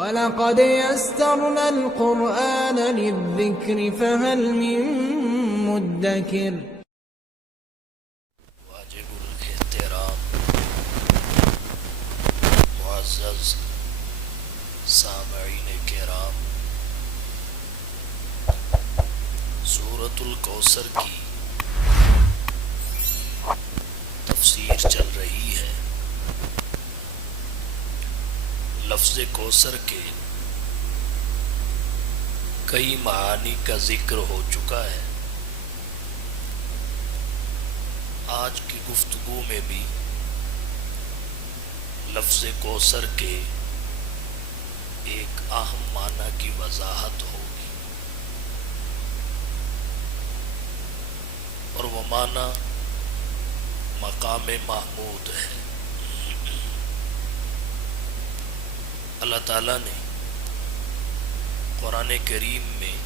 وَلَقَدْ يَسَّرْنَا الْقُرْآنَ لِلذِّكْرِ فَهَلْ مِن مُّدَّكِرٍ. واجب الاحترام معزز سامعین کرام، سورۃ الکوثر کی تفسیر چل رہی ہے۔ لفظ کوثر کے کئی معانی کا ذکر ہو چکا ہے۔ آج کی گفتگو میں بھی لفظ کوثر کے ایک اہم معنی کی وضاحت ہوگی، اور وہ معنی مقام محمود ہے۔ اللہ تعالیٰ نے قرآن کریم میں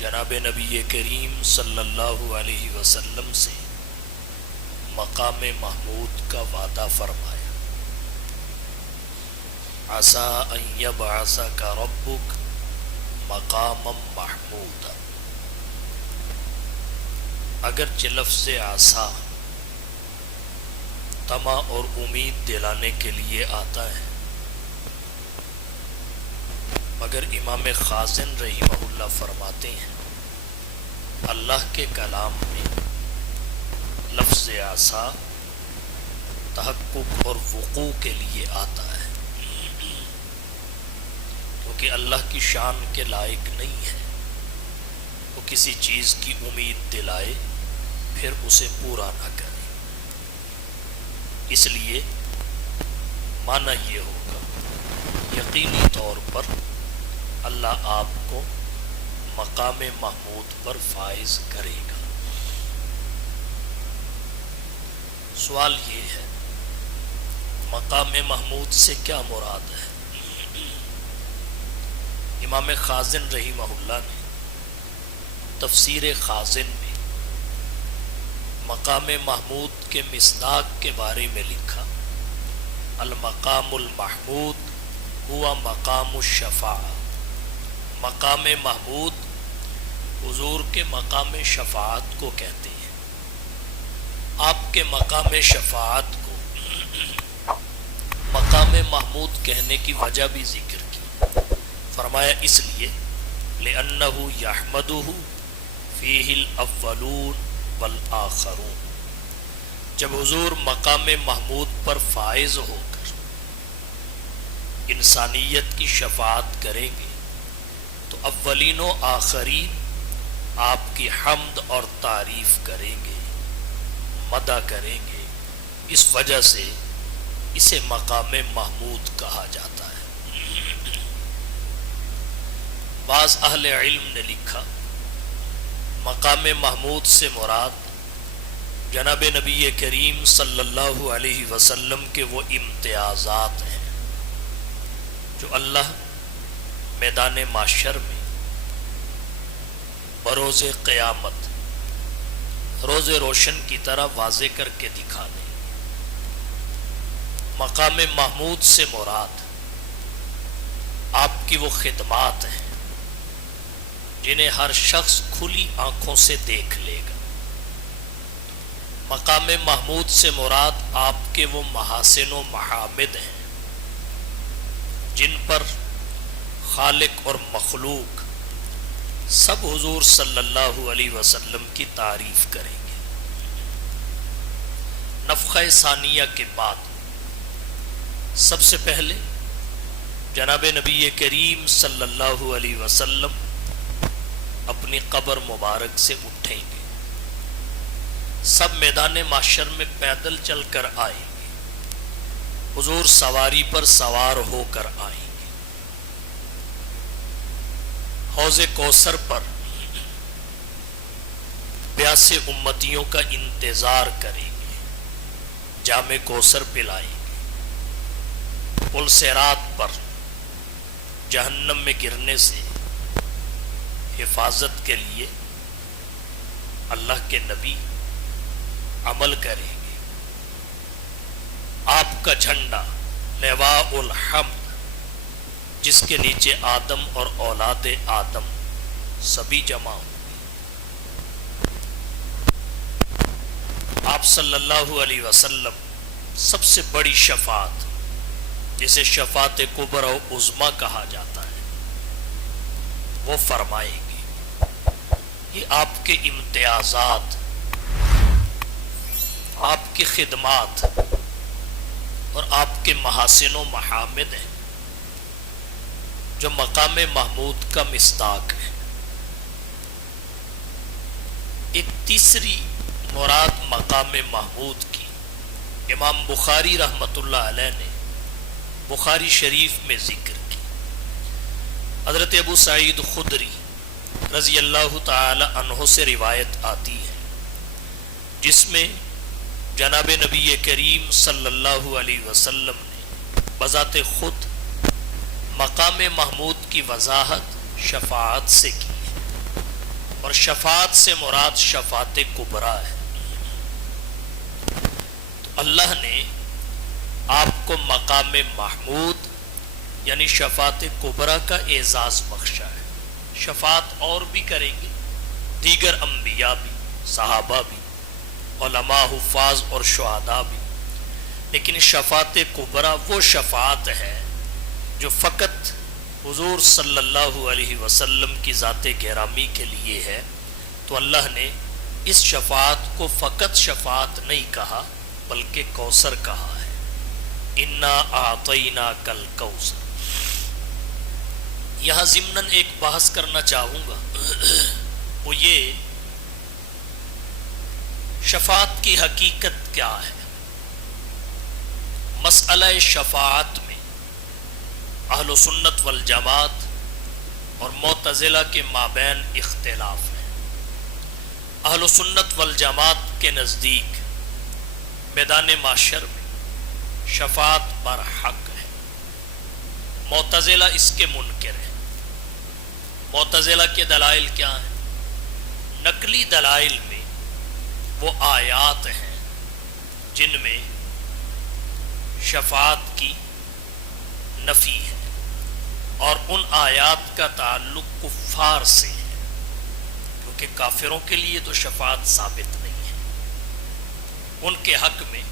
جناب نبی کریم صلی اللہ علیہ وسلم سے مقام محمود کا وعدہ فرمایا۔ عسیٰ ان یبعثک ربک مقاما محمودا۔ اگرچہ لفظ عسیٰ طمع اور امید دلانے کے لیے آتا ہے، مگر امام خازن رحمہ اللہ فرماتے ہیں اللہ کے کلام میں لفظ عسیٰ تحقق اور وقوع کے لیے آتا ہے، کیونکہ اللہ کی شان کے لائق نہیں ہے وہ کسی چیز کی امید دلائے پھر اسے پورا نہ کرے۔ اس لیے معنی یہ ہوگا یقینی طور پر اللہ آپ کو مقام محمود پر فائز کرے گا۔ سوال یہ ہے مقام محمود سے کیا مراد ہے؟ امام خازن رحمہ اللہ نے تفسیر خازن میں مقام محمود کے مصداق کے بارے میں لکھا، المقام المحمود ہوا مقام الشفاعہ۔ مقام محمود حضور کے مقام شفاعت کو کہتے ہیں۔ آپ کے مقام شفاعت کو مقام محمود کہنے کی وجہ بھی ذکر کی، فرمایا اس لیے لأنہ یحمدہ فیہ الاولون والآخرون۔ جب حضور مقام محمود پر فائز ہو کر انسانیت کی شفاعت کریں گے تو اولین و آخرین آپ کی حمد اور تعریف کریں گے، مدح کریں گے۔ اس وجہ سے اسے مقام محمود کہا جاتا ہے۔ بعض اہل علم نے لکھا مقام محمود سے مراد جناب نبی کریم صلی اللہ علیہ وسلم کے وہ امتیازات ہیں جو اللہ میدان محشر میں بروز قیامت روز روشن کی طرح واضح کر کے دکھا دیں۔ مقام محمود سے مراد آپ کی وہ خدمات ہیں جنہیں ہر شخص کھلی آنکھوں سے دیکھ لے گا۔ مقام محمود سے مراد آپ کے وہ محاسن و محامد ہیں جن پر خالق اور مخلوق سب حضور صلی اللہ علیہ وسلم کی تعریف کریں گے۔ نفخہ ثانیہ کے بعد سب سے پہلے جناب نبی کریم صلی اللہ علیہ وسلم اپنی قبر مبارک سے اٹھیں گے، سب میدان محشر میں پیدل چل کر آئیں گے، حضور سواری پر سوار ہو کر آئیں گے، حوض کوثر پر پیاسے امتیوں کا انتظار کریں گے، جام کوثر پلائیں گے، پل صراط پر جہنم میں گرنے سے حفاظت کے لیے اللہ کے نبی عمل کریں گے، آپ کا جھنڈا لواء الحمد جس کے نیچے آدم اور اولاد آدم سبھی جمع ہوں. آپ صلی اللہ علیہ وسلم سب سے بڑی شفاعت جسے شفاعت کبریٰ و عظمیٰ کہا جاتا ہے وہ فرمائیں گے. یہ آپ کے امتیازات، آپ کی خدمات اور آپ کے محاسن و محامد ہیں جو مقام محمود کا مصداق ہے. ایک تیسری مراد مقام محمود کی امام بخاری رحمۃ اللہ علیہ نے بخاری شریف میں ذکر کی. حضرت ابو سعید خدری رضی اللہ تعالی عنہ سے روایت آتی ہے جس میں جناب نبی کریم صلی اللہ علیہ وسلم نے بذات خود مقام محمود کی وضاحت شفاعت سے کی ہے، اور شفاعت سے مراد شفاعت کبریٰ ہے. تو اللہ نے آپ کو مقام محمود یعنی شفاعت کبریٰ کا اعزاز بخشا ہے. شفاعت اور بھی کریں گے دیگر انبیاء بھی، صحابہ بھی، علماء، حفاظ اور شہداء بھی، لیکن شفاعت کبریٰ وہ شفاعت ہے جو فقط حضور صلی اللہ علیہ وسلم کی ذات گرامی کے لیے ہے. تو اللہ نے اس شفاعت کو فقط شفاعت نہیں کہا بلکہ کوثر کہا ہے. انا اعطیناک الکوثر. یہاں ضمناً ایک بحث کرنا چاہوں گا، وہ یہ شفاعت کی حقیقت کیا ہے. مسئلہ شفاعت میں اہل سنت والجماعت اور معتزلہ کے مابین اختلاف ہے. اہل سنت والجماعت کے نزدیک میدان محشر میں شفاعت برحق ہے. معتزلہ اس کے منکر ہیں. معتزلہ کے دلائل کیا ہیں؟ نقلی دلائل میں وہ آیات ہیں جن میں شفاعت کی نفی ہے، اور ان آیات کا تعلق کفار سے ہے، کیونکہ کافروں کے لیے تو شفاعت ثابت نہیں ہے. ان کے حق میں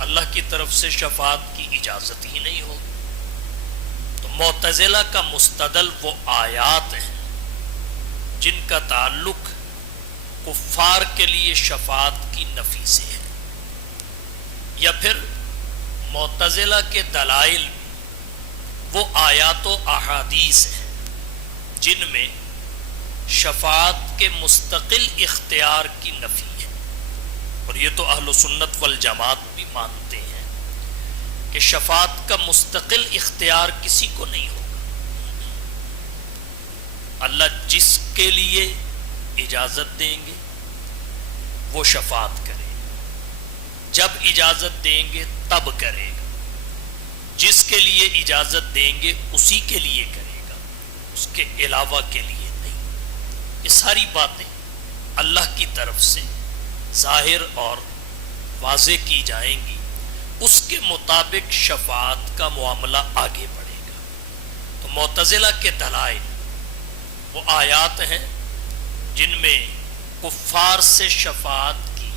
اللہ کی طرف سے شفاعت کی اجازت ہی نہیں ہوگی. تو معتزلہ کا مستدل وہ آیات ہیں جن کا تعلق کفار کے لیے شفاعت کی نفی سے ہے، یا پھر معتزلہ کے دلائل میں وہ آیات و احادیث ہیں جن میں شفاعت کے مستقل اختیار کی نفی ہے. اور یہ تو اہل سنت والجماعت بھی مانتے ہیں کہ شفاعت کا مستقل اختیار کسی کو نہیں ہوگا. اللہ جس کے لیے اجازت دیں گے وہ شفاعت کرے گا، جب اجازت دیں گے تب کرے گا، جس کے لیے اجازت دیں گے اسی کے لیے کرے گا، اس کے علاوہ کے لیے نہیں. یہ ساری باتیں اللہ کی طرف سے ظاہر اور واضح کی جائیں گی، اس کے مطابق شفاعت کا معاملہ آگے بڑھے گا. تو معتزلہ کے دلائل وہ آیات ہیں جن میں کفار سے شفاعت کی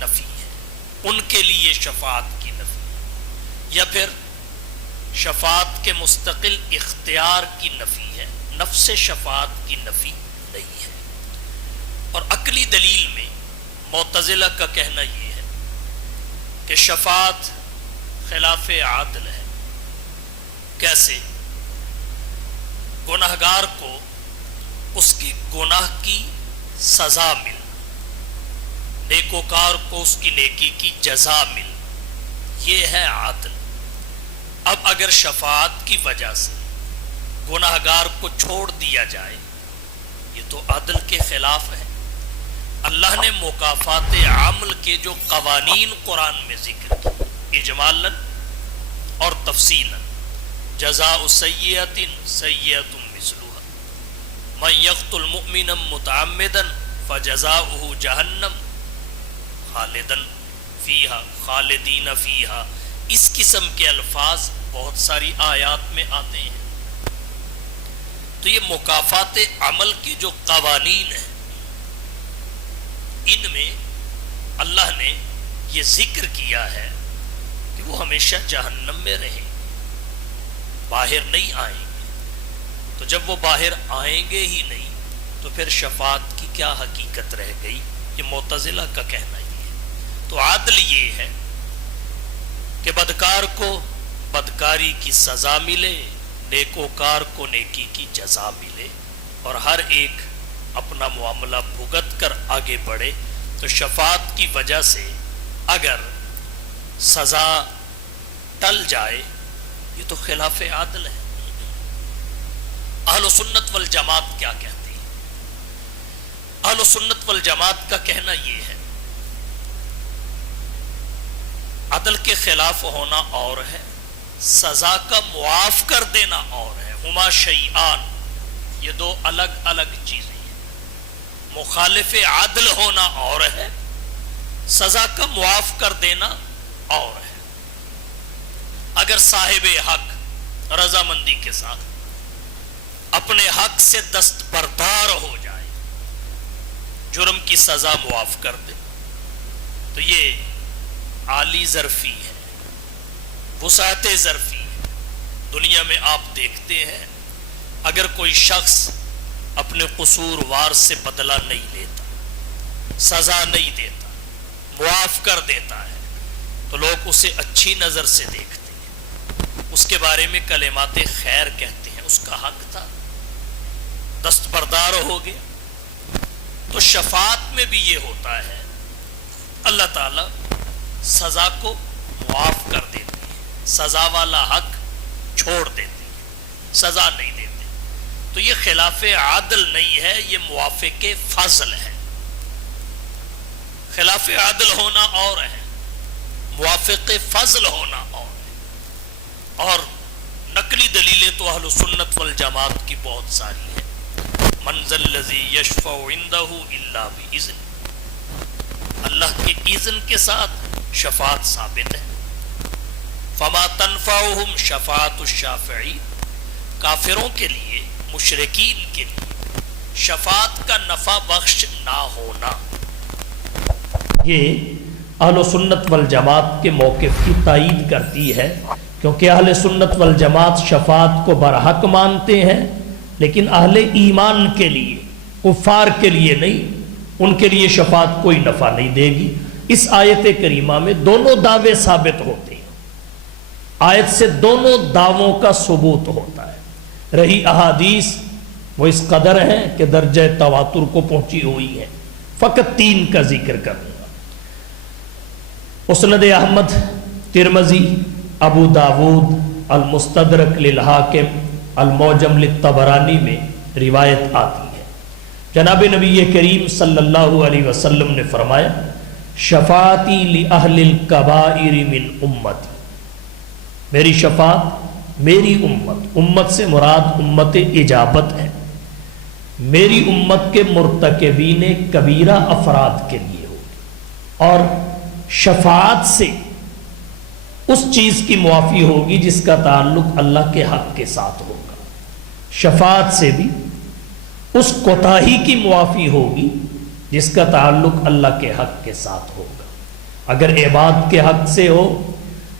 نفی ہے، ان کے لیے شفاعت کی نفی ہے، یا پھر شفاعت کے مستقل اختیار کی نفی ہے، نفس شفاعت کی نفی نہیں ہے. اور عقلی دلیل میں معتزلہ کا کہنا یہ ہے کہ شفاعت خلاف عادل ہے. کیسے؟ گناہگار کو اس کی گناہ کی سزا مل، نیکوکار کو اس کی نیکی کی جزا مل، یہ ہے عادل. اب اگر شفاعت کی وجہ سے گناہگار کو چھوڑ دیا جائے یہ تو عدل کے خلاف ہے. اللہ نے مکافات عمل کے جو قوانین قرآن میں ذکر کی اجمالاً اور تفصیلاً، جزاء سیئۃ سیئۃ مثلھا، من یقتل مؤمنا متعمدا فجزاؤہ جہنم خالدن فیہا خالدین فیہا، اس قسم کے الفاظ بہت ساری آیات میں آتے ہیں. تو یہ مکافات عمل کے جو قوانین ہیں ان میں اللہ نے یہ ذکر کیا ہے کہ وہ ہمیشہ جہنم میں رہیں گے، باہر نہیں آئیں گے۔ تو جب وہ باہر آئیں گے ہی نہیں تو پھر شفاعت کی کیا حقیقت رہ گئی؟ یہ معتزلہ کا کہنا ہی ہے۔ تو عدل یہ ہے کہ بدکار کو بدکاری کی سزا ملے، نیکوکار کو نیکی کی جزا ملے، اور ہر ایک اپنا معاملہ بھگت کر آگے بڑھے۔ تو شفاعت کی وجہ سے اگر سزا ٹل جائے یہ تو خلاف عدل ہے۔ اہل سنت والجماعت کیا کہتے ہیں؟ اہل سنت والجماعت کا کہنا یہ ہے عدل کے خلاف ہونا اور ہے، سزا کا معاف کر دینا اور ہے۔ ہما شیئان، یہ دو الگ الگ چیزیں ہیں۔ مخالف عدل ہونا اور ہے، سزا کا معاف کر دینا اور ہے۔ اگر صاحب حق رضامندی کے ساتھ اپنے حق سے دستبردار ہو جائے، جرم کی سزا معاف کر دے، تو یہ عالی ظرفی ہے، وسعت ظرفی ہے۔ دنیا میں آپ دیکھتے ہیں اگر کوئی شخص اپنے قصوروار سے بدلہ نہیں لیتا، سزا نہیں دیتا، معاف کر دیتا ہے، تو لوگ اسے اچھی نظر سے دیکھتے ہیں، اس کے بارے میں کلمات خیر کہتے ہیں، اس کا حق تھا، دستبردار ہو گیا۔ تو شفاعت میں بھی یہ ہوتا ہے، اللہ تعالی سزا کو معاف کر دیتے ہیں، سزا والا حق چھوڑ دیتے ہیں، سزا نہیں دیتے۔ تو یہ خلاف عدل نہیں ہے، یہ موافق فضل ہے۔ خلاف عدل ہونا اور ہے، موافق فضل ہونا اور ہے۔ اور نقلی دلیلیں تو اہل سنت والجماعت کی بہت ساری ہیں۔ من ذا الذی یشفع عندہ الا بإذنہ، اللہ کے اذن کے ساتھ شفاعت ثابت ہے۔ فما تنفعهم شفاعت الشافعین، کافروں کے لیے، مشرکین کے لیے شفاعت کا نفع بخش نہ ہونا، یہ اہل سنت والجماعت کے موقف کی تائید کرتی ہے، کیونکہ اہل سنت والجماعت شفاعت کو برحق مانتے ہیں، لیکن اہل ایمان کے لیے، کفار کے لیے نہیں، ان کے لیے شفاعت کوئی نفع نہیں دے گی۔ اس آیت کریمہ میں دونوں دعوے ثابت ہوتے ہیں، آیت سے دونوں دعووں کا ثبوت ہوتا ہے۔ رہی احادیث وہ اس قدر ہیں کہ درجہ تواتر کو پہنچی ہوئی ہیں، فقط 3 کا ذکر کروں گا۔ مسند احمد، ترمذی، ابو داود، المستدرک للحاکم، المعجم للطبرانی میں روایت آتی ہے، جناب نبی کریم صلی اللہ علیہ وسلم نے فرمایا، شفاعتی لأہل الکبائر من امتی، میری شفاعت میری امت سے مراد امت اجابت ہے، میری امت کے مرتکبین کبیرہ افراد کے لیے ہوگی، اور شفاعت سے اس چیز کی معافی ہوگی جس کا تعلق اللہ کے حق کے ساتھ ہوگا، شفاعت سے بھی اس کوتاہی کی معافی ہوگی جس کا تعلق اللہ کے حق کے ساتھ ہوگا۔ اگر عباد کے حق سے ہو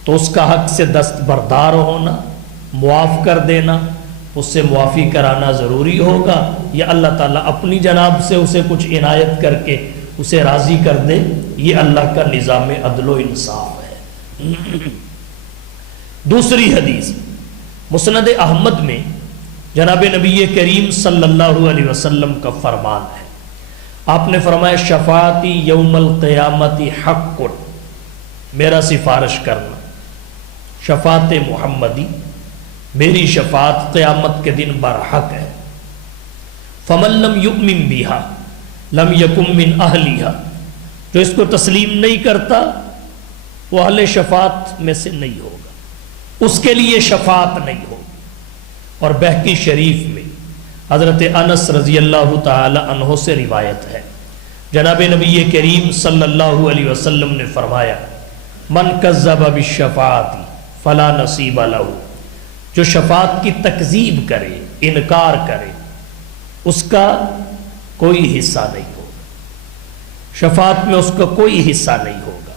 تو اس کا حق سے دستبردار ہونا، معاف کر دینا، اس سے معافی کرانا ضروری ہوگا، یا اللہ تعالیٰ اپنی جناب سے اسے کچھ عنایت کر کے اسے راضی کر دے، یہ اللہ کا نظام عدل و انصاف ہے۔ دوسری حدیث مسند احمد میں جناب نبی کریم صلی اللہ علیہ وسلم کا فرمان ہے، آپ نے فرمایا، شفاعتی یوم القیامت حق، میرا سفارش کرنا، شفاعت محمدی، میری شفاعت قیامت کے دن برحق ہے۔ فمن لم یؤمن بہا لم یکن من اہلیہا، جو اس کو تسلیم نہیں کرتا وہ اہل شفاعت میں سے نہیں ہوگا، اس کے لیے شفاعت نہیں ہوگی۔ اور بہقی شریف میں حضرت انس رضی اللہ تعالی عنہ سے روایت ہے، جناب نبی کریم صلی اللہ علیہ وسلم نے فرمایا، من کذب بالشفاعت فلا نصیب لہ، جو شفاعت کی تکذیب کرے، انکار کرے، اس کا کوئی حصہ نہیں ہوگا، شفاعت میں اس کا کوئی حصہ نہیں ہوگا۔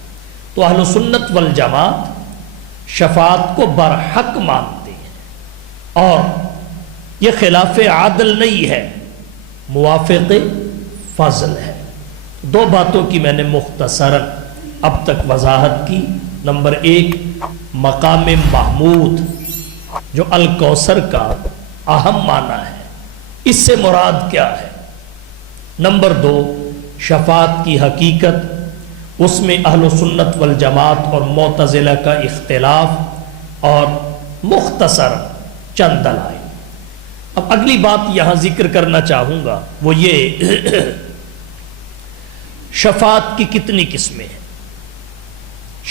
تو اہل سنت والجماعت شفاعت کو برحق مانتے ہیں، اور یہ خلاف عادل نہیں ہے، موافق فضل ہے۔ دو باتوں کی میں نے مختصراً اب تک وضاحت کی۔ نمبر 1، مقام محمود جو الکوثر کا اہم معنی ہے، اس سے مراد کیا ہے۔ نمبر 2، شفاعت کی حقیقت، اس میں اہل سنت والجماعت اور معتزلہ کا اختلاف، اور مختصر چند دلائل۔ اب اگلی بات یہاں ذکر کرنا چاہوں گا وہ یہ شفاعت کی کتنی قسمیں ہیں،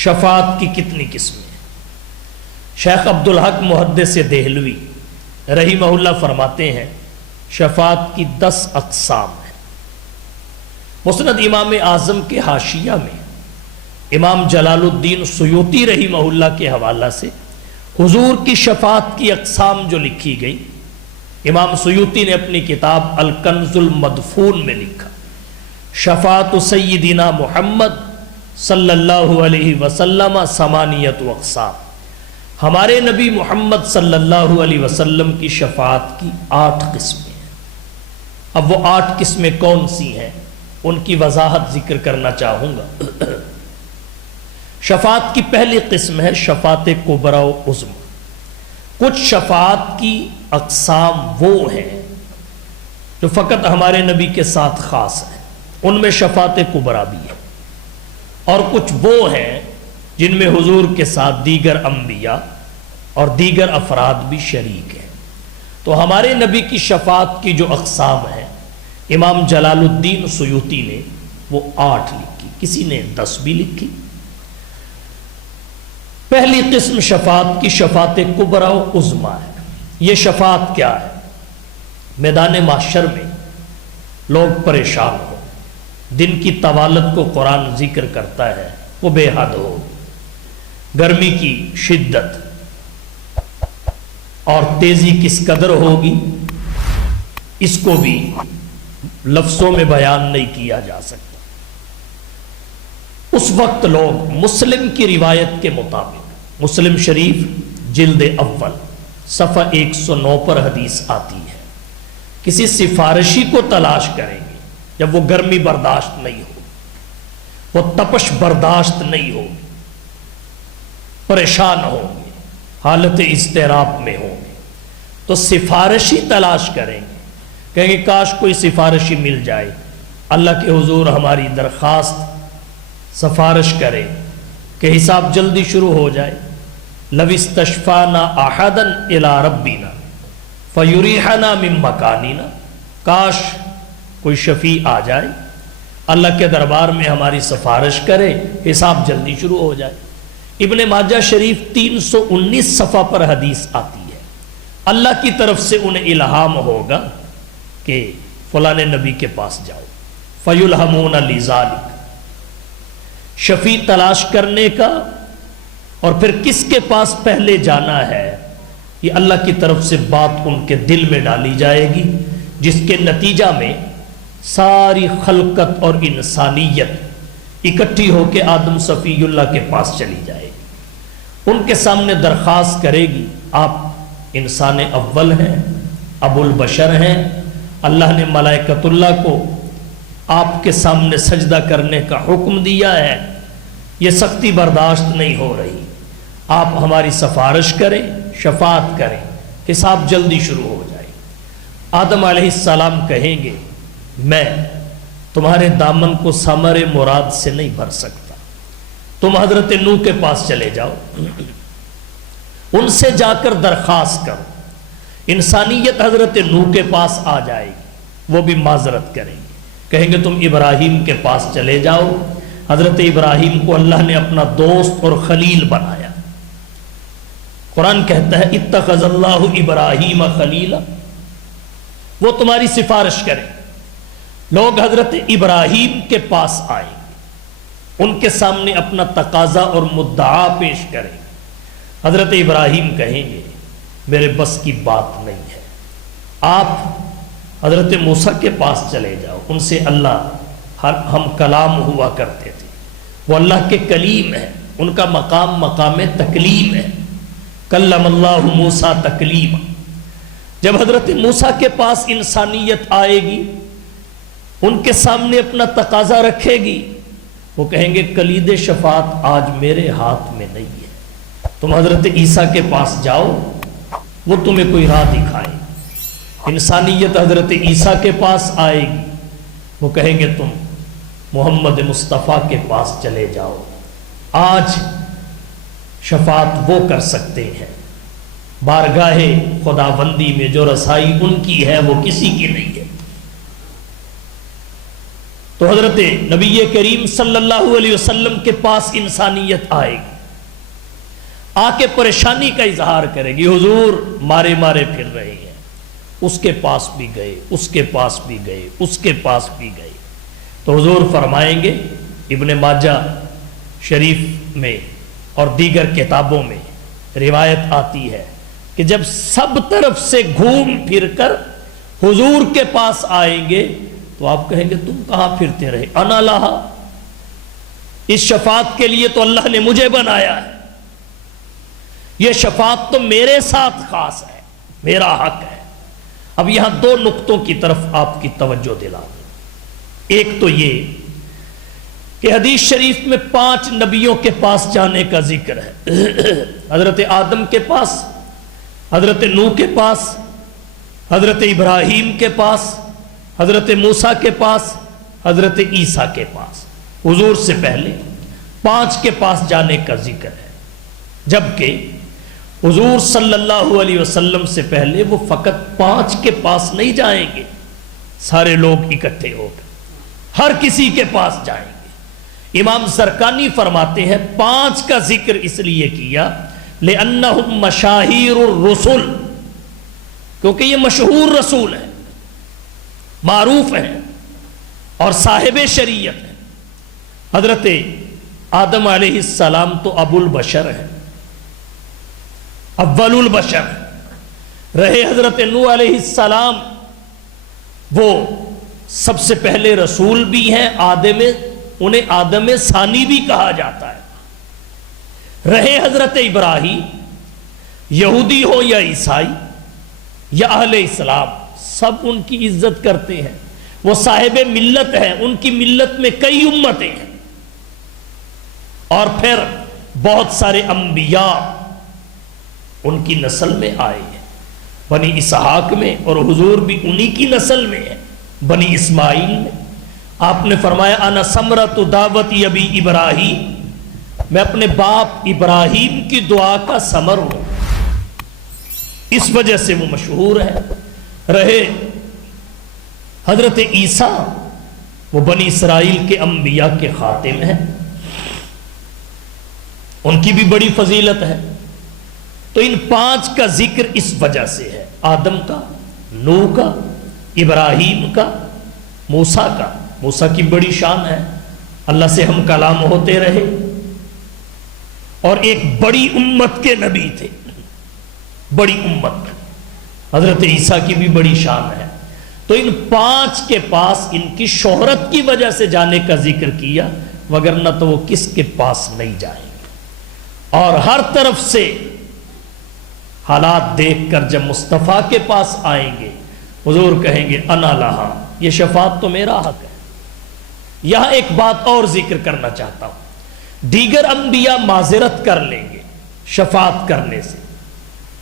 شفاعت کی کتنی قسمیں ہیں۔ شیخ عبدالحق محدث دہلوی رحمہ اللہ فرماتے ہیں شفاعت کی 10 اقسام ہیں۔ مسند امام اعظم کے حاشیہ میں امام جلال الدین سیوطی رحمہ اللہ کے حوالہ سے حضور کی شفاعت کی اقسام جو لکھی گئی، امام سیوطی نے اپنی کتاب الکنز المدفون میں لکھا، شفاعت سیدنا محمد صلی اللہ علیہ وسلم 8 اقسام، ہمارے نبی محمد صلی اللہ علیہ وسلم کی شفاعت کی 8 قسمیں ہیں۔ اب وہ 8 قسمیں کون سی ہیں، ان کی وضاحت ذکر کرنا چاہوں گا۔ شفاعت کی پہلی قسم ہے شفاعت کبریٰ و عظمیٰ۔ کچھ شفاعت کی اقسام وہ ہیں جو فقط ہمارے نبی کے ساتھ خاص ہیں، ان میں شفاعت کبریٰ بھی ہے، اور کچھ وہ ہیں جن میں حضور کے ساتھ دیگر انبیاء اور دیگر افراد بھی شریک ہیں۔ تو ہمارے نبی کی شفاعت کی جو اقسام ہیں، امام جلال الدین سیوطی نے وہ 8 لکھی، کسی نے 10 بھی لکھی۔ پہلی قسم شفاعت کی شفاعت کبریٰ و عظمیٰ ہے۔ یہ شفاعت کیا ہے؟ میدان محشر میں لوگ پریشان ہو، دن کی طوالت کو قرآن ذکر کرتا ہے، وہ بے حد ہو، گرمی کی شدت اور تیزی کس قدر ہوگی اس کو بھی لفظوں میں بیان نہیں کیا جا سکتا۔ اس وقت لوگ مسلم کی روایت کے مطابق، مسلم شریف جلد اول صفحہ 109 پر حدیث آتی ہے، کسی سفارشی کو تلاش کریں گے جب وہ گرمی برداشت نہیں ہو، وہ تپش برداشت نہیں ہوگی، پریشان ہوں گے، حالت اضطراب میں ہوں گے، تو سفارشی تلاش کریں گے، کہیں گے کاش کوئی سفارشی مل جائے، اللہ کے حضور ہماری درخواست سفارش کرے کہ حساب جلدی شروع ہو جائے۔ لو استشفانا احدا الی ربنا فیریحنا من مکاننا، کاش کوئی شفیع آ جائے، اللہ کے دربار میں ہماری سفارش کرے، حساب جلدی شروع ہو جائے۔ ابن ماجہ شریف 319 صفحہ پر حدیث آتی ہے، اللہ کی طرف سے انہیں الہام ہوگا کہ فلاں نبی کے پاس جاؤ، فیلہمون لذالک، شفیع تلاش کرنے کا، اور پھر کس کے پاس پہلے جانا ہے، یہ اللہ کی طرف سے بات ان کے دل میں ڈالی جائے گی، جس کے نتیجہ میں ساری خلقت اور انسانیت اکٹھی ہو کے آدم صفی اللہ کے پاس چلی جائے گی، ان کے سامنے درخواست کرے گی، آپ انسان اول ہیں، ابو البشر ہیں، اللہ نے ملائکۃ اللہ کو آپ کے سامنے سجدہ کرنے کا حکم دیا ہے، یہ سختی برداشت نہیں ہو رہی، آپ ہماری سفارش کریں، شفاعت کریں، حساب جلدی شروع ہو جائے۔ آدم علیہ السلام کہیں گے میں تمہارے دامن کو ثمر مراد سے نہیں بھر سکتا، تم حضرت نوح کے پاس چلے جاؤ، ان سے جا کر درخواست کرو، انسانیت حضرت نوح کے پاس آ جائے گی، وہ بھی معذرت کریں گے، کہیں گے تم ابراہیم کے پاس چلے جاؤ، حضرت ابراہیم کو اللہ نے اپنا دوست اور خلیل بنایا، قرآن کہتا ہے اتخذ اللہ ابراہیم خلیلا، وہ تمہاری سفارش کریں، لوگ حضرت ابراہیم کے پاس آئیں گے، ان کے سامنے اپنا تقاضا اور مدعا پیش کریں، حضرت ابراہیم کہیں گے میرے بس کی بات نہیں ہے. آپ حضرت موسیٰ کے پاس چلے جاؤ، ان سے اللہ ہم کلام ہوا کرتے تھے، وہ اللہ کے کلیم ہیں، ان کا مقام مقام تکلیم ہے. کلم اللہ موسیٰ تکلیما. جب حضرت موسیٰ کے پاس انسانیت آئے گی، ان کے سامنے اپنا تقاضا رکھے گی، وہ کہیں گے کلید شفاعت آج میرے ہاتھ میں نہیں ہے، تم حضرت عیسیٰ کے پاس جاؤ، وہ تمہیں کوئی راہ دکھائے. انسانیت حضرت عیسیٰ کے پاس آئے گی، وہ کہیں گے تم محمد مصطفیٰ کے پاس چلے جاؤ، آج شفاعت وہ کر سکتے ہیں، بارگاہ خداوندی میں جو رسائی ان کی ہے وہ کسی کی نہیں ہے. تو حضرت نبی کریم صلی اللہ علیہ وسلم کے پاس انسانیت آئے گی، آ کے پریشانی کا اظہار کرے گی، حضور مارے مارے پھر رہے ہیں، اس کے پاس بھی گئے، اس کے پاس بھی گئے، اس کے پاس بھی گئے. تو حضور فرمائیں گے، ابن ماجہ شریف میں اور دیگر کتابوں میں روایت آتی ہے کہ جب سب طرف سے گھوم پھر کر حضور کے پاس آئیں گے تو آپ کہیں گے تم کہاں پھرتے رہے، انا لہا، اس شفاعت کے لیے تو اللہ نے مجھے بنایا ہے، یہ شفاعت تو میرے ساتھ خاص ہے، میرا حق ہے. اب یہاں دو نقطوں کی طرف آپ کی توجہ دلا دوں. ایک تو یہ کہ حدیث شریف میں 5 نبیوں کے پاس جانے کا ذکر ہے. حضرت آدم کے پاس، حضرت نوح کے پاس، حضرت ابراہیم کے پاس، حضرت موسیٰ کے پاس، حضرت عیسیٰ کے پاس. حضور سے پہلے 5 کے پاس جانے کا ذکر ہے، جبکہ حضور صلی اللہ علیہ وسلم سے پہلے وہ فقط 5 کے پاس نہیں جائیں گے، سارے لوگ اکٹھے ہو کر ہر کسی کے پاس جائیں گے. امام زرقانی فرماتے ہیں 5 کا ذکر اس لیے کیا لأنہم مشاہیر الرسل، کیونکہ یہ مشہور رسول ہیں، معروف ہیں اور صاحب شریعت ہیں. حضرت آدم علیہ السلام تو ابو البشر ہیں، اول البشر رہے. حضرت نوح علیہ السلام وہ سب سے پہلے رسول بھی ہیں، انہیں آدم ثانی بھی کہا جاتا ہے. رہے حضرت ابراہیم، یہودی ہو یا عیسائی یا اہل اسلام، سب ان کی عزت کرتے ہیں، وہ صاحب ملت ہیں، ان کی ملت میں کئی امتیں ہیں. اور پھر بہت سارے انبیاء ان کی نسل میں آئے ہیں، بنی اسحاق میں، اور حضور بھی انہی کی نسل میں ہے، بنی اسماعیل میں. آپ نے فرمایا انا ثمرۃ دعوت ابی ابراہیم، میں اپنے باپ ابراہیم کی دعا کا ثمر ہوں، اس وجہ سے وہ مشہور ہے. رہے حضرت عیسیٰ، وہ بنی اسرائیل کے انبیاء کے خاتم ہیں، ان کی بھی بڑی فضیلت ہے. تو ان 5 کا ذکر اس وجہ سے ہے، آدم کا، نوح کا، ابراہیم کا، موسیٰ کا. موسیٰ کی بڑی شان ہے، اللہ سے ہم کلام ہوتے رہے اور ایک بڑی امت کے نبی تھے، بڑی امت. حضرت عیسیٰ کی بھی بڑی شان ہے. تو ان 5 کے پاس ان کی شہرت کی وجہ سے جانے کا ذکر کیا، وگرنہ تو وہ کس کے پاس نہیں جائیں گے. اور ہر طرف سے حالات دیکھ کر جب مصطفیٰ کے پاس آئیں گے، حضور کہیں گے انا لہا، یہ شفاعت تو میرا حق ہے. یہاں ایک بات اور ذکر کرنا چاہتا ہوں، دیگر انبیاء معذرت کر لیں گے شفاعت کرنے سے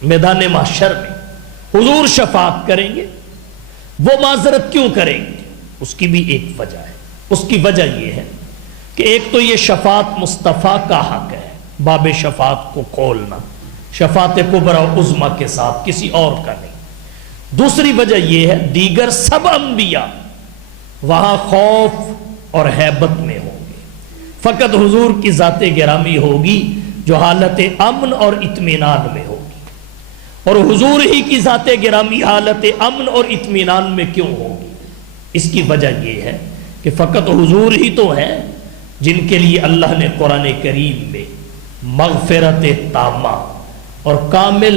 میدان محشر میں، حضور شفاعت کریں گے. وہ معذرت کیوں کریں گے؟ اس کی بھی ایک وجہ ہے. اس کی وجہ یہ ہے کہ ایک تو یہ شفاعت مصطفیٰ کا حق ہے، باب شفاعت کو کھولنا، شفاعت کبریٰ و عظمیٰ کے ساتھ، کسی اور کا نہیں. دوسری وجہ یہ ہے دیگر سب انبیاء وہاں خوف اور ہیبت میں ہوں گے، فقط حضور کی ذات گرامی ہوگی جو حالت امن اور اطمینان میں ہوگی. اور حضور ہی کی ذات گرامی حالت امن اور اطمینان میں کیوں ہوگی؟ اس کی وجہ یہ ہے کہ فقط حضور ہی تو ہیں جن کے لیے اللہ نے قرآن کریم میں مغفرت تامہ اور کامل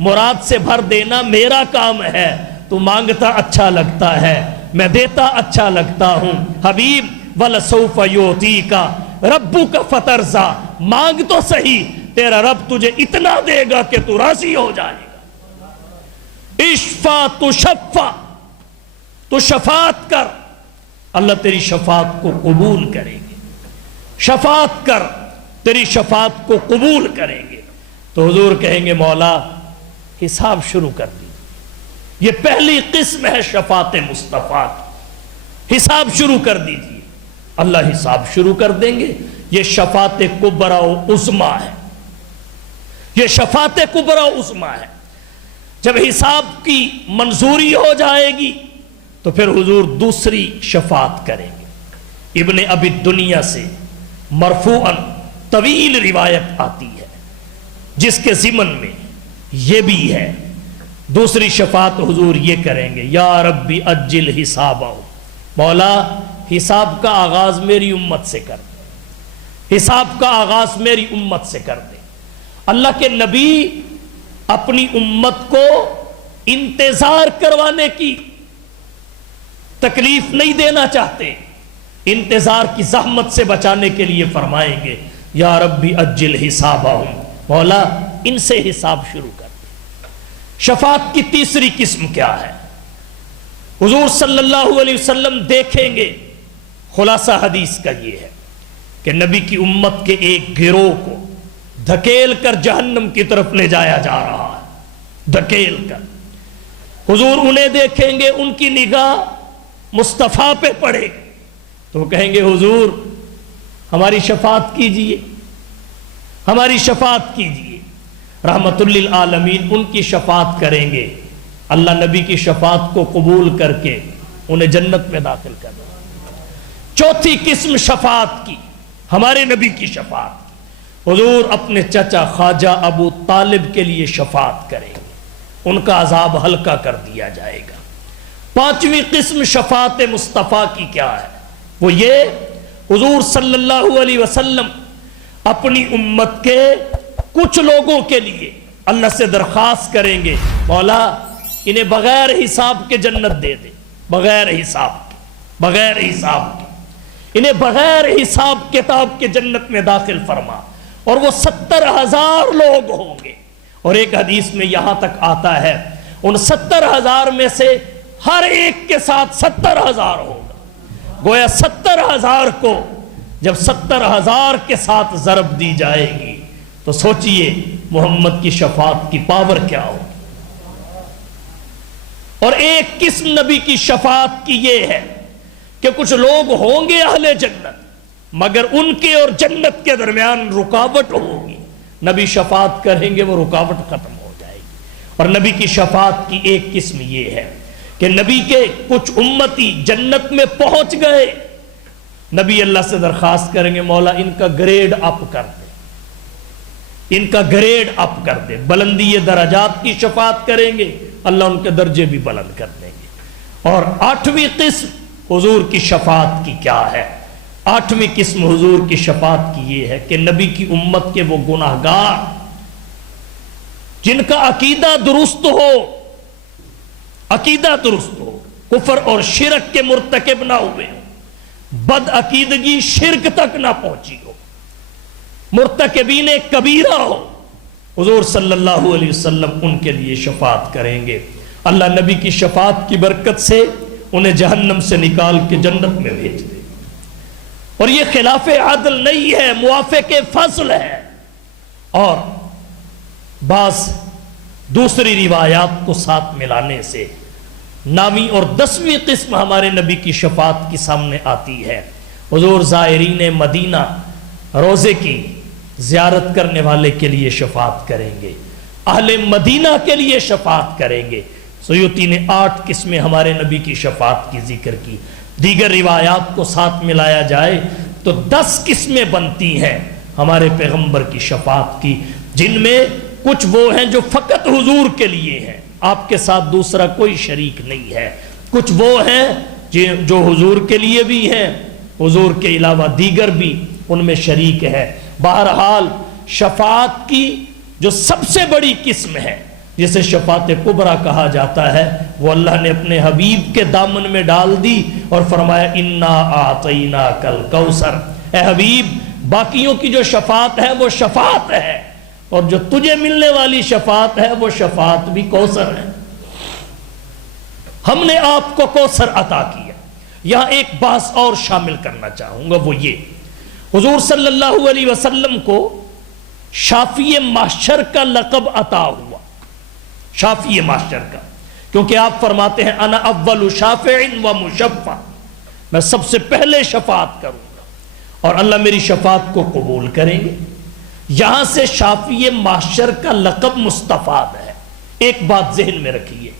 مراد سے بھر دینا میرا کام ہے، تو مانگتا اچھا لگتا ہے، میں دیتا اچھا لگتا ہوں۔ حبیب وَلَسَوْفَ يُعْطِيكَ رَبُّكَ فَتَرْضَىٰ، مانگ تو صحیح، تیرا رب تجھے اتنا دے گا کہ تو راضی ہو جائے گا۔ اشفا تشفع، تو شفاعت کر، اللہ تیری شفاعت کو قبول کریں گے۔ شفاعت کر، تیری شفاعت کو قبول کریں گے۔ تو حضور کہیں گے مولا حساب شروع کر دی، یہ پہلی قسم ہے شفاعت مصطفیٰ کی، حساب شروع کر دیجیے۔ اللہ حساب شروع کر دیں گے۔ یہ شفاعت کبریٰ و عظمیٰ ہے، یہ شفاعت کبریٰ و عظمیٰ ہے۔ جب حساب کی منظوری ہو جائے گی تو پھر حضور دوسری شفاعت کریں گے۔ ابن ابی دنیا سے مرفوعاً طویل روایت آتی ہے جس کے ضمن میں یہ بھی ہے۔ دوسری شفاعت حضور یہ کریں گے، یا ربی اجل حسابہ، مولا حساب کا آغاز میری امت سے کر دے، حساب کا آغاز میری امت سے کر دے۔ اللہ کے نبی اپنی امت کو انتظار کروانے کی تکلیف نہیں دینا چاہتے، انتظار کی زحمت سے بچانے کے لیے فرمائیں گے یا ربی اجل حسابہم، مولا ان سے حساب شروع کر دے۔ شفاعت کی تیسری قسم کیا ہے؟ حضور صلی اللہ علیہ وسلم دیکھیں گے، خلاصہ حدیث کا یہ ہے کہ نبی کی امت کے ایک گروہ کو دھکیل کر جہنم کی طرف لے جایا جا رہا ہے، دھکیل کر۔ حضور انہیں دیکھیں گے، ان کی نگاہ مصطفیٰ پہ پڑے گی تو وہ کہیں گے حضور ہماری شفاعت کیجئے، ہماری شفاعت کیجئے۔ رحمت للعالمین ان کی شفاعت کریں گے، اللہ نبی کی شفاعت کو قبول کر کے انہیں جنت میں داخل کر دیں۔ چوتھی قسم شفاعت کی، ہمارے نبی کی شفاعت کی، حضور اپنے چچا خواجہ ابو طالب کے لیے شفاعت کریں گے، ان کا عذاب ہلکا کر دیا جائے گا۔ پانچویں قسم شفاعت مصطفیٰ کی کیا ہے؟ وہ یہ حضور صلی اللہ علیہ وسلم اپنی امت کے کچھ لوگوں کے لیے اللہ سے درخواست کریں گے مولا انہیں بغیر حساب کے جنت دے دے، بغیر حساب کے، بغیر حساب کے انہیں بغیر حساب کتاب کے جنت میں داخل فرما۔ اور وہ 70,000 لوگ ہوں گے، اور ایک حدیث میں یہاں تک آتا ہے ان 70,000 میں سے ہر ایک کے ساتھ 70,000 ہوگا، گویا 70,000 کو جب 70,000 کے ساتھ ضرب دی جائے گی تو سوچئے محمد کی شفاعت کی پاور کیا ہوگی۔ اور ایک قسم نبی کی شفاعت کی یہ ہے کہ کچھ لوگ ہوں گے اہل جنت مگر ان کے اور جنت کے درمیان رکاوٹ ہوگی، نبی شفاعت کریں گے وہ رکاوٹ ختم ہو جائے گی۔ اور نبی کی شفاعت کی ایک قسم یہ ہے کہ نبی کے کچھ امتی جنت میں پہنچ گئے، نبی اللہ سے درخواست کریں گے مولا ان کا گریڈ اپ کر دے، ان کا گریڈ اپ کر دے، بلندی درجات کی شفاعت کریں گے، اللہ ان کے درجے بھی بلند کر دیں گے۔ اور آٹھویں قسم حضور کی شفاعت کی کیا ہے؟ آٹھویں قسم حضور کی شفاعت کی یہ ہے کہ نبی کی امت کے وہ گناہگار جن کا عقیدہ درست ہو، عقیدہ درست ہو، کفر اور شرک کے مرتکب نہ ہوئے، بد عقیدگی شرک تک نہ پہنچی ہو، مرتکبین کبیرہ ہو، حضور صلی اللہ علیہ وسلم ان کے لیے شفاعت کریں گے۔ اللہ نبی کی شفاعت کی برکت سے انہیں جہنم سے نکال کے جنت میں بھیج دے۔ اور یہ خلاف عدل نہیں ہے، موافق فضل ہے۔ اور بعض دوسری روایات کو ساتھ ملانے سے نامی اور 10ویں قسم ہمارے نبی کی شفاعت کی سامنے آتی ہے۔ حضور زائرین مدینہ روزے کی زیارت کرنے والے کے لیے شفاعت کریں گے، اہل مدینہ کے لیے شفاعت کریں گے۔ سیوطی نے 8 قسمیں ہمارے نبی کی شفاعت کی ذکر کی، دیگر روایات کو ساتھ ملایا جائے تو 10 قسمیں بنتی ہیں ہمارے پیغمبر کی شفاعت کی، جن میں کچھ وہ ہیں جو فقط حضور کے لیے ہیں، آپ کے ساتھ دوسرا کوئی شریک نہیں ہے، کچھ وہ ہیں جو حضور کے لیے بھی ہیں، حضور کے علاوہ دیگر بھی ان میں شریک ہے۔ بہرحال شفاعت کی جو سب سے بڑی قسم ہے جسے شفاعت کبریٰ کہا جاتا ہے، وہ اللہ نے اپنے حبیب کے دامن میں ڈال دی اور فرمایا انا اعطیناک الکوثر، اے حبیب باقیوں کی جو شفاعت ہے وہ شفاعت ہے، اور جو تجھے ملنے والی شفاعت ہے وہ شفاعت بھی کوثر ہے۔ ہم نے آپ کو کوثر عطا کیا۔ یہاں ایک بات اور شامل کرنا چاہوں گا، وہ یہ، حضور صلی اللہ علیہ وسلم کو شافی محشر کا لقب عطا ہوا، شافی محشر کا، کیونکہ آپ فرماتے ہیں انا اول شافع و مشفع، میں سب سے پہلے شفاعت کروں گا اور اللہ میری شفاعت کو قبول کریں گے۔ یہاں سے شافی محشر کا لقب مستفاد ہے۔ ایک بات ذہن میں رکھیے،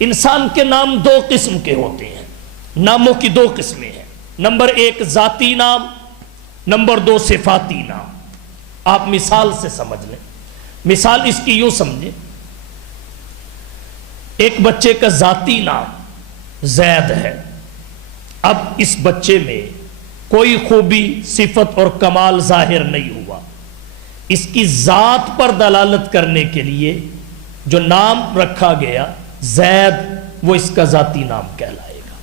انسان کے نام دو قسم کے ہوتے ہیں، ناموں کی دو قسمیں ہیں، نمبر ایک ذاتی نام، نمبر دو صفاتی نام۔ آپ مثال سے سمجھ لیں، مثال اس کی یوں سمجھیں، ایک بچے کا ذاتی نام زید ہے، اب اس بچے میں کوئی خوبی صفت اور کمال ظاہر نہیں ہوا، اس کی ذات پر دلالت کرنے کے لیے جو نام رکھا گیا زید، وہ اس کا ذاتی نام کہلائے گا۔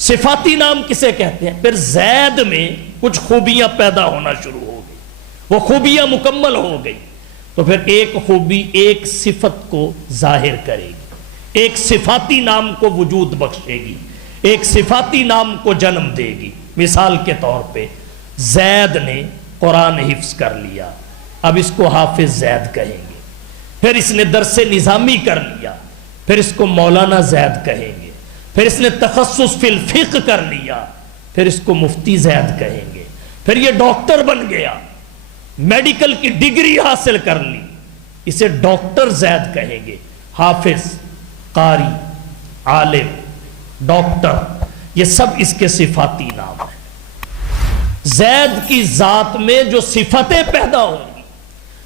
صفاتی نام کسے کہتے ہیں؟ پھر زید میں کچھ خوبیاں پیدا ہونا شروع ہو گئی، وہ خوبیاں مکمل ہو گئی، تو پھر ایک خوبی ایک صفت کو ظاہر کرے گی، ایک صفاتی نام کو وجود بخشے گی، ایک صفاتی نام کو جنم دے گی۔ مثال کے طور پہ زید نے قرآن حفظ کر لیا، اب اس کو حافظ زید کہیں گے۔ پھر اس نے درس نظامی کر لیا، پھر اس کو مولانا زید کہیں گے۔ پھر اس نے تخصص فی الفقہ کر لیا، پھر اس کو مفتی زید کہیں گے۔ پھر یہ ڈاکٹر بن گیا، میڈیکل کی ڈگری حاصل کر لی، اسے ڈاکٹر زید کہیں گے۔ حافظ، قاری، عالم، ڈاکٹر، یہ سب اس کے صفاتی نام ہیں۔ زید کی ذات میں جو صفتیں پیدا ہوں گی،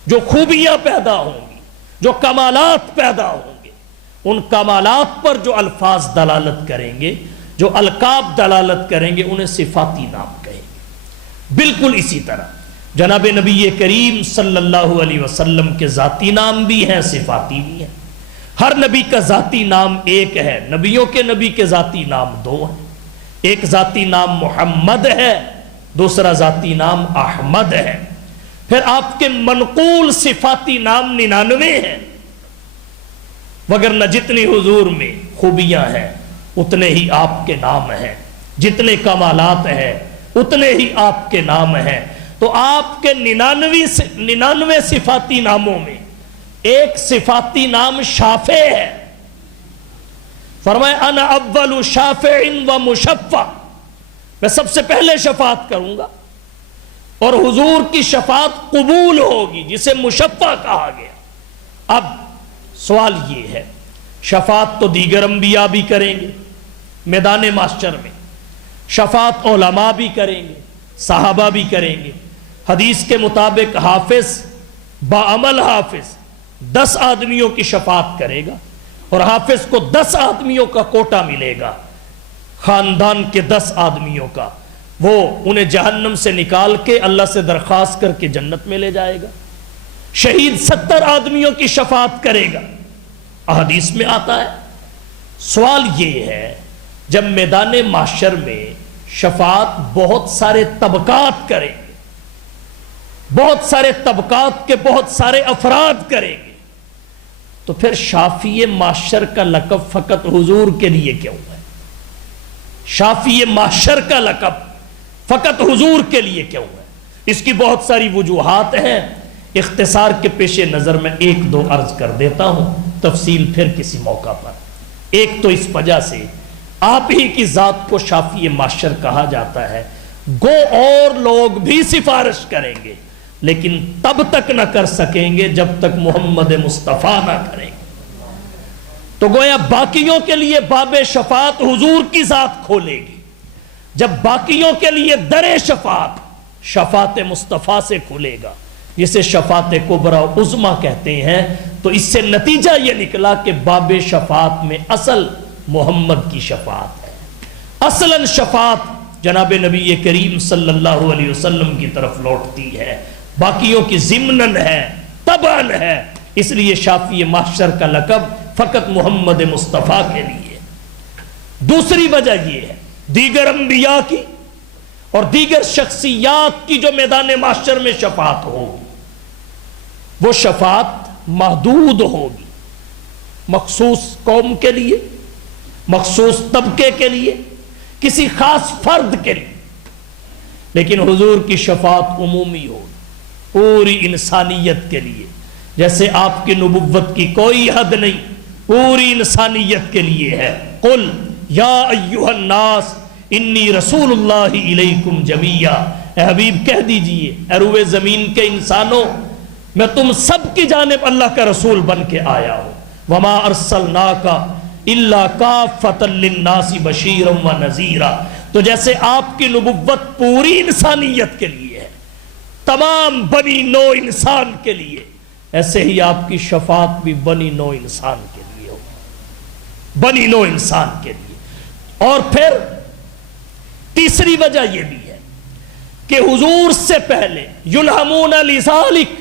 جو خوبیاں پیدا ہوں گی، جو کمالات پیدا ہوں گے، ان کمالات پر جو الفاظ دلالت کریں گے، جو القاب دلالت کریں گے، انہیں صفاتی نام کہیں گے۔ بالکل اسی طرح جناب نبی کریم صلی اللہ علیہ وسلم کے ذاتی نام بھی ہیں، صفاتی بھی ہیں۔ ہر نبی کا ذاتی نام ایک ہے، نبیوں کے نبی کے ذاتی نام دو ہیں، ایک ذاتی نام محمد ہے، دوسرا ذاتی نام احمد ہے۔ پھر آپ کے منقول صفاتی نام 99 ہیں، وگرنہ جتنی حضور میں خوبیاں ہیں اتنے ہی آپ کے نام ہیں، جتنے کمالات ہیں اتنے ہی آپ کے نام ہیں۔ تو آپ کے 99 صفاتی ناموں میں ایک صفاتی نام شافع ہے۔ فرمایا انا اول شافع و مشفع، میں سب سے پہلے شفاعت کروں گا اور حضور کی شفاعت قبول ہوگی، جسے مشفع کہا گیا۔ اب سوال یہ ہے، شفاعت تو دیگر انبیاء بھی کریں گے میدان محشر میں، شفاعت علماء بھی کریں گے، صحابہ بھی کریں گے۔ حدیث کے مطابق حافظ، باعمل حافظ 10 آدمیوں کی شفاعت کرے گا، اور حافظ کو 10 آدمیوں کا کوٹا ملے گا، خاندان کے 10 آدمیوں کا، وہ انہیں جہنم سے نکال کے اللہ سے درخواست کر کے جنت میں لے جائے گا۔ شہید 70 آدمیوں کی شفاعت کرے گا، احادیث میں آتا ہے۔ سوال یہ ہے، جب میدان محشر میں شفاعت بہت سارے طبقات کریں گے، بہت سارے طبقات کے بہت سارے افراد کریں گے، تو پھر شافی محشر کا لقب فقط حضور کے لیے کیوں ہے؟ شافی محشر کا لقب فقط حضور کے لیے کیوں ہے؟ اس کی بہت ساری وجوہات ہیں، اختصار کے پیش نظر میں ایک دو عرض کر دیتا ہوں، تفصیل پھر کسی موقع پر۔ ایک تو اس وجہ سے آپ ہی کی ذات کو شافی محشر کہا جاتا ہے، گو اور لوگ بھی سفارش کریں گے لیکن تب تک نہ کر سکیں گے جب تک محمد مصطفیٰ نہ کریں گے۔ تو گویا باقیوں کے لیے باب شفاعت حضور کی ذات کھولے گی، جب باقیوں کے لیے در شفاعت شفاعت مصطفیٰ سے کھلے گا، جسے شفاعت کبریٰ عظمیٰ کہتے ہیں، تو اس سے نتیجہ یہ نکلا کہ باب شفاعت میں اصل محمد کی شفاعت ہے۔ اصلاً شفاعت جناب نبی کریم صلی اللہ علیہ وسلم کی طرف لوٹتی ہے، باقیوں کی ضمناً ہے، تبعاً ہے، اس لیے شافی محشر کا لقب فقط محمد مصطفیٰ کے لیے۔ دوسری وجہ یہ ہے دیگر انبیاء کی اور دیگر شخصیات کی جو میدان محشر میں شفاعت ہوگی وہ شفاعت محدود ہوگی، مخصوص قوم کے لیے، مخصوص طبقے کے لیے، کسی خاص فرد کے لیے۔ لیکن حضور کی شفاعت عمومی ہوگی، پوری انسانیت کے لیے، جیسے آپ کی نبوت کی کوئی حد نہیں، پوری انسانیت کے لیے ہے۔ قل یا ایھا الناس انی رسول اللہ الیکم جمیعا، اے حبیب کہہ دیجئے اے روئے زمین کے انسانوں، میں تم سب کی جانب اللہ کا رسول بن کے آیا ہوں۔ وما ارسلناک الا کافۃ للناس بشیرا ونذیرا، تو جیسے آپ کی نبوت پوری انسانیت کے لیے ہے، تمام بنی نو انسان کے لیے، ایسے ہی آپ کی شفاعت بھی بنی نو انسان کے لیے ہو، بنی نو انسان کے لیے۔ اور پھر تیسری وجہ یہ بھی ہے کہ حضور سے پہلے یلہمون لذالک،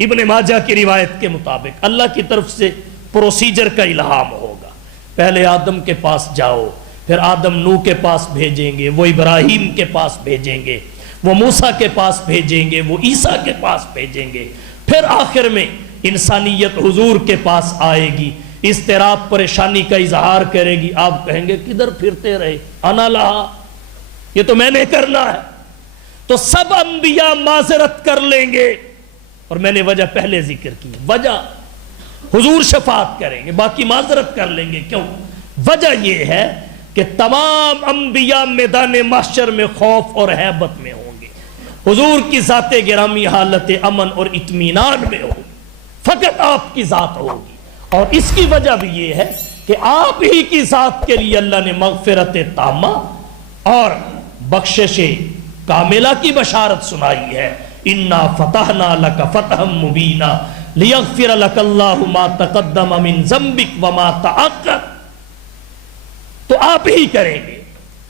ابن ماجہ کی روایت کے مطابق اللہ کی طرف سے پروسیجر کا الہام ہوگا۔ پہلے آدم کے پاس جاؤ، پھر آدم نوح کے پاس بھیجیں گے، وہ ابراہیم کے پاس بھیجیں گے، وہ موسیٰ کے پاس بھیجیں گے، وہ عیسیٰ کے پاس بھیجیں گے، پھر آخر میں انسانیت حضور کے پاس آئے گی، اضطراب پریشانی کا اظہار کرے گی، آپ کہیں گے کدھر پھرتے رہے، انا لہا، یہ تو میں نے کرنا ہے۔ تو سب انبیاء معذرت کر لیں گے، اور میں نے وجہ پہلے ذکر کی، وجہ حضور شفاعت کریں گے، باقی معذرت کر لیں گے۔ کیوں؟ وجہ یہ ہے کہ تمام انبیاء میدان محشر میں خوف اور ہیبت میں ہوں گے، حضور کی ذات گرامی حالت امن اور اطمینان میں ہوگی، فقط آپ کی ذات ہوگی۔ اور اس کی وجہ بھی یہ ہے کہ آپ ہی کی ذات کے لیے اللہ نے مغفرت تامہ اور بخشش کاملہ کی بشارت سنائی ہے۔ انا فتحنا لک فتحا مبینا لیغفر لک اللہ ما تقدم من ذنبک وما تأخر، تو آپ ہی کریں گے۔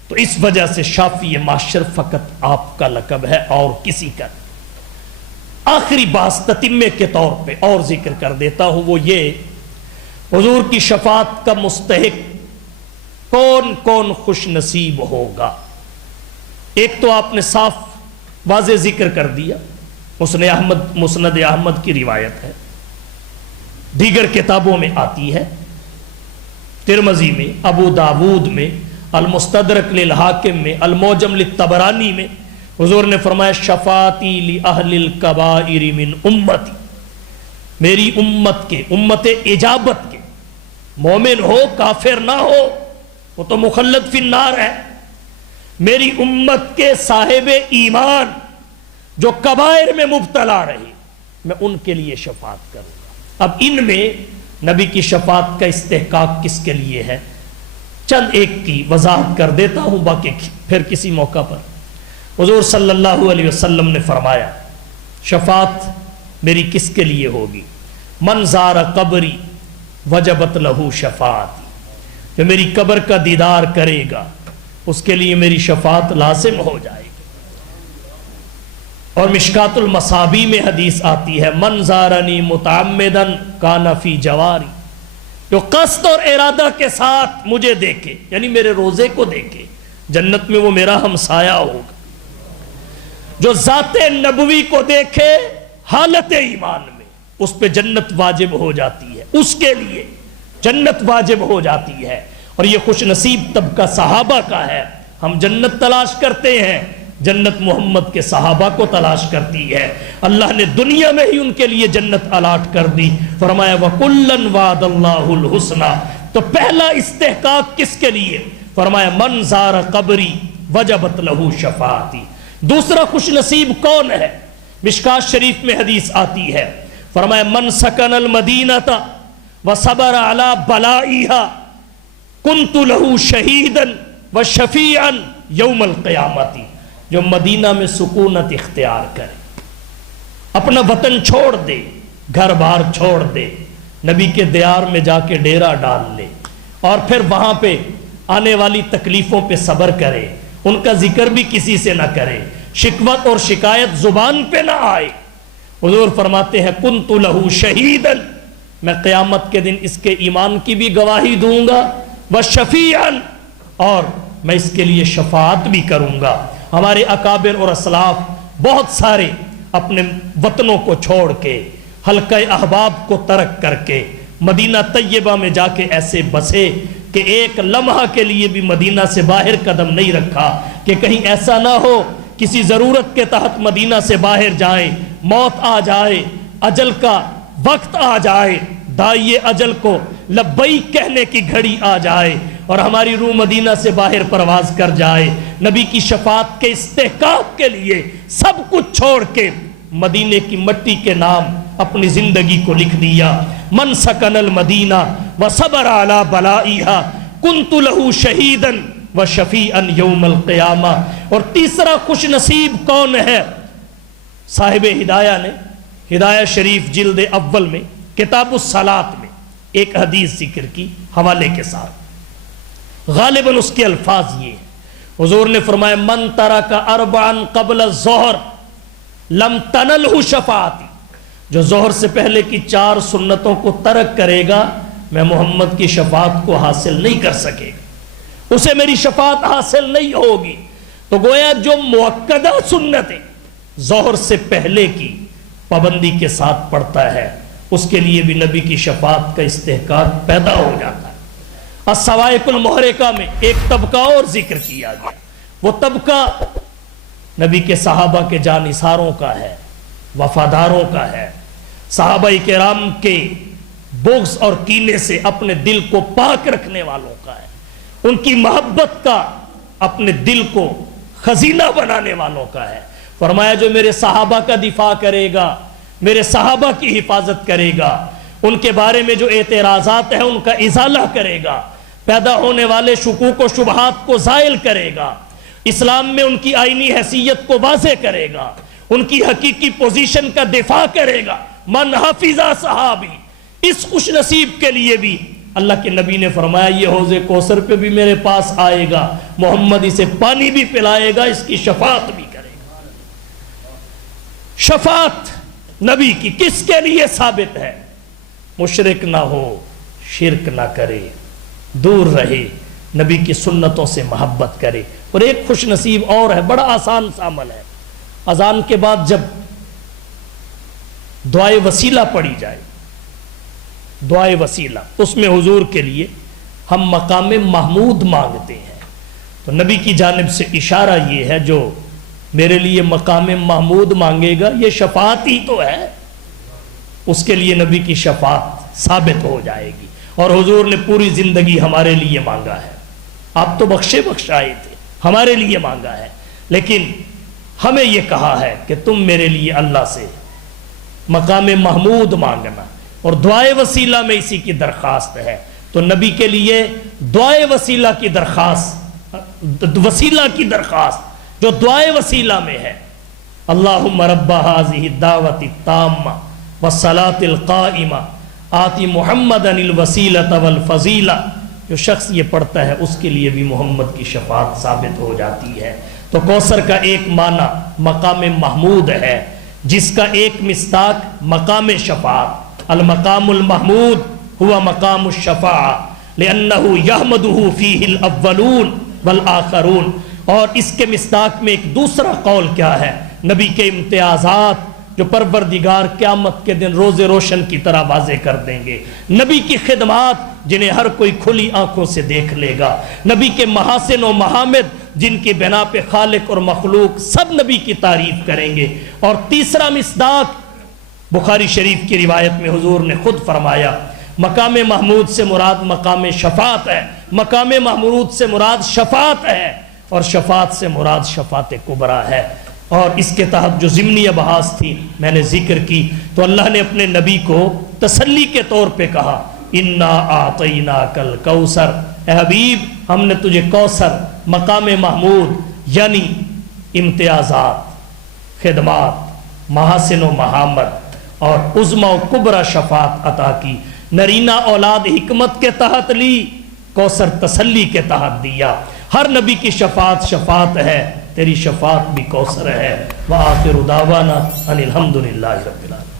تو اس وجہ سے شافی محشر فقط آپ کا لقب ہے اور کسی کا۔ آخری بات تتمے کے طور پہ اور ذکر کر دیتا ہوں، وہ یہ حضور کی شفاعت کا مستحق کون کون خوش نصیب ہوگا۔ ایک تو آپ نے صاف واضح ذکر کر دیا، مسند احمد کی روایت ہے، دیگر کتابوں میں آتی ہے، ترمذی میں، ابو داود میں، المستدرک للحاکم میں، المعجم للطبرانی میں حضور نے فرمایا شفاعتی لأہل الکبائر من امتی، میری امت کے، امت اجابت کے، مومن ہو کافر نہ ہو وہ تو مخلد فی النار ہے، میری امت کے صاحب ایمان جو کبائر میں مبتلا رہے میں ان کے لیے شفاعت کروں گا۔ اب ان میں نبی کی شفاعت کا استحقاق کس کے لیے ہے، چند ایک کی وضاحت کر دیتا ہوں، باقی پھر کسی موقع پر۔ حضور صلی اللہ علیہ وسلم نے فرمایا شفاعت میری کس کے لیے ہوگی، من زار قبری وجبت لہو شفاعتی، جو میری قبر کا دیدار کرے گا اس کے لیے میری شفاعت لازم ہو جائے گی۔ اور مشکات المصابی میں حدیث آتی ہے من زارنی متعمدا کان فی جواری، جو قصد اور ارادہ کے ساتھ مجھے دیکھے، یعنی میرے روزے کو دیکھے، جنت میں وہ میرا ہمسایہ ہوگا۔ جو ذات نبوی کو دیکھے حالت ایمان میں، اس پہ جنت واجب ہو جاتی ہے، اس کے لیے جنت واجب ہو جاتی ہے۔ اور یہ خوش نصیب طبقہ صحابہ کا ہے۔ ہم جنت تلاش کرتے ہیں، جنت محمد کے صحابہ کو تلاش کرتی ہے۔ اللہ نے دنیا میں ہی ان کے لیے جنت الاٹ کر دی، فرمایا وَكُلًّا وَعَدَ اللَّهُ الْحُسْنَى۔ تو پہلا استحقاق کس کے لیے، فرمایا من زار قبری وجبت لہو شفاعتی۔ دوسرا خوش نصیب کون ہے، مشکات شریف میں حدیث آتی ہے، فرمایا من سکن المدینۃ وصبر علی بلائیہا کنت لہو شہیدا وشفیعا یوم القیامت۔ جو مدینہ میں سکونت اختیار کرے، اپنا وطن چھوڑ دے، گھر بار چھوڑ دے، نبی کے دیار میں جا کے ڈیرا ڈال لے، اور پھر وہاں پہ آنے والی تکلیفوں پہ صبر کرے، ان کا ذکر بھی کسی سے نہ کرے، شکوت اور شکایت زبان پہ نہ آئے، حضور فرماتے ہیں کنت لہو شہیدن، میں قیامت کے دن اس کے ایمان کی بھی گواہی دوں گا، وشفیعن، اور میں اس کے لیے شفاعت بھی کروں گا۔ ہمارے اکابر اور اسلاف بہت سارے اپنے وطنوں کو چھوڑ کے، حلقہ احباب کو ترک کر کے مدینہ طیبہ میں جا کے ایسے بسے کہ ایک لمحہ کے لیے بھی مدینہ سے باہر قدم نہیں رکھا کہ کہیں ایسا نہ ہو کسی ضرورت کے تحت مدینہ سے باہر جائیں، موت آ جائے، اجل کا وقت آ جائے، داعی اجل کو لبیک کہنے کی گھڑی آ جائے اور ہماری روح مدینہ سے باہر پرواز کر جائے۔ نبی کی شفاعت کے استحقاق کے لیے سب کچھ چھوڑ کے مدینے کی مٹی کے نام اپنی زندگی کو لکھ دیا۔ من سکن المدینہ وصبر علی بلائیہا کنت لہو شہیدن وشفیعن یوم القیامہ۔ اور تیسرا خوش نصیب کون ہے؟ صاحب ہدایہ نے ہدایہ شریف جلد اول میں کتاب الصلاۃ میں ایک حدیث ذکر کی حوالے کے ساتھ، غالباً اس کے الفاظ یہ ہیں، حضور نے فرمایا من ترک اربعا قبل الظہر لم تنلہ شفاعتی، جو ظہر سے پہلے کی 4 سنتوں کو ترک کرے گا میں محمد کی شفاعت کو حاصل نہیں کر سکے گا، اسے میری شفاعت حاصل نہیں ہوگی۔ تو گویا جو مؤکدہ سنتیں ظہر سے پہلے کی پابندی کے ساتھ پڑھتا ہے اس کے لیے بھی نبی کی شفاعت کا استحقاق پیدا ہو جاتا ہے۔ الصواعق المحرقہ میں ایک طبقہ اور ذکر کیا گیا، وہ طبقہ نبی کے صحابہ کے جانثاروں کا ہے، وفاداروں کا ہے، صحابہ کرام کے بغض اور کینے سے اپنے دل کو پاک رکھنے والوں کا ہے، ان کی محبت کا اپنے دل کو خزینہ بنانے والوں کا ہے۔ فرمایا جو میرے صحابہ کا دفاع کرے گا، میرے صحابہ کی حفاظت کرے گا، ان کے بارے میں جو اعتراضات ہیں ان کا ازالہ کرے گا، پیدا ہونے والے شکوک و شبہات کو زائل کرے گا، اسلام میں ان کی آئینی حیثیت کو واضح کرے گا، ان کی حقیقی پوزیشن کا دفاع کرے گا، من حفظہ صحابی، اس خوش نصیب کے لیے بھی اللہ کے نبی نے فرمایا یہ حوض کوثر پہ بھی میرے پاس آئے گا، محمد اسے پانی بھی پلائے گا، اس کی شفاعت بھی کرے گا۔ شفاعت نبی کی کس کے لیے ثابت ہے؟ مشرک نہ ہو، شرک نہ کرے، دور رہے، نبی کی سنتوں سے محبت کرے۔ اور ایک خوش نصیب اور ہے، بڑا آسان سا عمل ہے، اذان کے بعد جب دعائے وسیلہ پڑھی جائے، دعائے وسیلہ، اس میں حضور کے لیے ہم مقام محمود مانگتے ہیں، تو نبی کی جانب سے اشارہ یہ ہے جو میرے لیے مقام محمود مانگے گا یہ شفاعت ہی تو ہے، اس کے لیے نبی کی شفاعت ثابت ہو جائے گی۔ اور حضور نے پوری زندگی ہمارے لیے مانگا ہے، آپ تو بخشے بخشائے تھے، ہمارے لیے مانگا ہے، لیکن ہمیں یہ کہا ہے کہ تم میرے لیے اللہ سے مقام محمود مانگنا، اور دعائے وسیلہ میں اسی کی درخواست ہے۔ تو نبی کے لیے دعائے وسیلہ کی درخواست، وسیلہ کی درخواست جو دعائے وسیلہ میں ہے، اللہم رب ھذہ الدعوۃ التامہ والصلاۃ القائمہ آتی محمدا الوسیلۃ والفضیلہ، جو شخص یہ پڑھتا ہے اس کے لیے بھی محمد کی شفاعت ثابت ہو جاتی ہے۔ تو کوثر کا ایک معنی مقام محمود ہے، جس کا ایک مصداق مقام شفاعت، المقام المحمود ہوا مقام الشفاعہ لأنہ یحمدہ فیہ الاولون والآخرون۔ اور اس کے مصداق میں ایک دوسرا قول کیا ہے؟ نبی کے امتیازات جو پروردگار قیامت کے دن روز روشن کی طرح واضح کر دیں گے، نبی کی خدمات جنہیں ہر کوئی کھلی آنکھوں سے دیکھ لے گا، نبی کے محاسن و محامد جن کی بنا پہ خالق اور مخلوق سب نبی کی تعریف کریں گے۔ اور تیسرا مصداق بخاری شریف کی روایت میں حضور نے خود فرمایا مقام محمود سے مراد مقام شفاعت ہے، مقام محمود سے مراد شفاعت ہے، اور شفاعت سے مراد شفاعت کبریٰ ہے۔ اور اس کے تحت جو ضمنی ابحاث تھی میں نے ذکر کی، تو اللہ نے اپنے نبی کو تسلی کے طور پہ کہا انا اعطیناک الکوثر، اے حبیب ہم نے تجھے کوثر، مقام محمود یعنی امتیازات، خدمات، محاسن و محامد اور عظمی و کبریٰ شفاعت عطا کی۔ نرینہ اولاد حکمت کے تحت لی، کوثر تسلی کے تحت دیا۔ ہر نبی کی شفاعت شفاعت ہے، تیری شفاعت بھی کوثر ہے۔ وآخر دعوانا ان الحمدللہ رب العالمین۔